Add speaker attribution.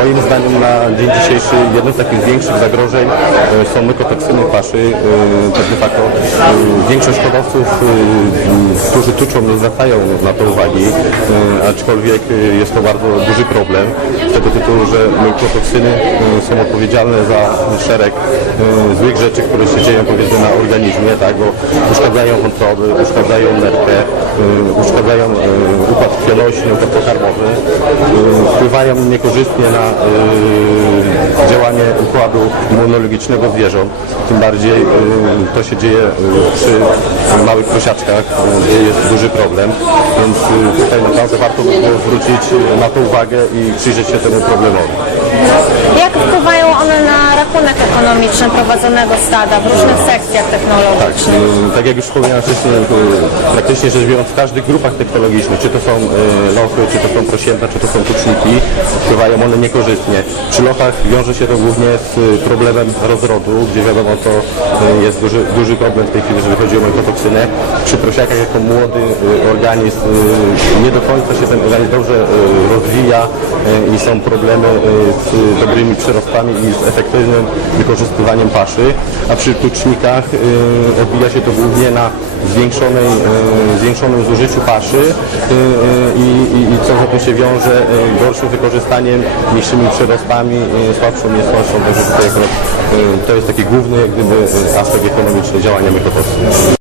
Speaker 1: Moim zdaniem na dzień dzisiejszy jednym z takich większych zagrożeń e, są mykotoksyny paszy. E, de facto e, większość hodowców, którzy tuczą, nie zwracają na to uwagi, e, aczkolwiek e, jest to bardzo duży problem z tego tytułu, że mykotoksyny e, są odpowiedzialne za szereg e, złych rzeczy, które się dzieją powiedzmy na organizmie, tak, bo uszkadzają wątroby, uszkadzają nerkę, uszkadzają układ krwionośny, układ pokarmowy, wpływają niekorzystnie na działanie układu immunologicznego zwierząt. Tym bardziej to się dzieje przy małych prosiaczkach, gdzie jest duży problem, więc e, tutaj naprawdę warto by było zwrócić na to uwagę i przyjrzeć się temu problemowi.
Speaker 2: Jak rachunek ekonomiczny prowadzonego stada w różnych sekcjach
Speaker 1: Tak,
Speaker 2: technologicznych?
Speaker 1: y, tak jak już wspomniałem wcześniej, y, praktycznie rzecz biorąc w każdych grupach technologicznych, czy to są y, lochy, czy to są prosięta, czy to są tuczniki, wpływają one niekorzystnie. Przy lochach wiąże się to głównie z y, problemem rozrodu, gdzie wiadomo to y, jest duży, duży problem w tej chwili, jeżeli chodzi o mykotoksynę. Przy prosiakach jako młody organizm nie do końca się ten organizm dobrze rozwija y, i są problemy y, z dobrymi przyrostami i z efektywnym wykorzystywaniem paszy, a przy tucznikach y, odbija się to głównie na zwiększonej, zwiększonym zużyciu paszy. I, i, i co za tym się wiąże gorszym wykorzystaniem, mniejszymi przyrostami, słabszą mięsnością, także tutaj to jest taki główny jak gdyby, aspekt ekonomiczny działania mykotoksyn.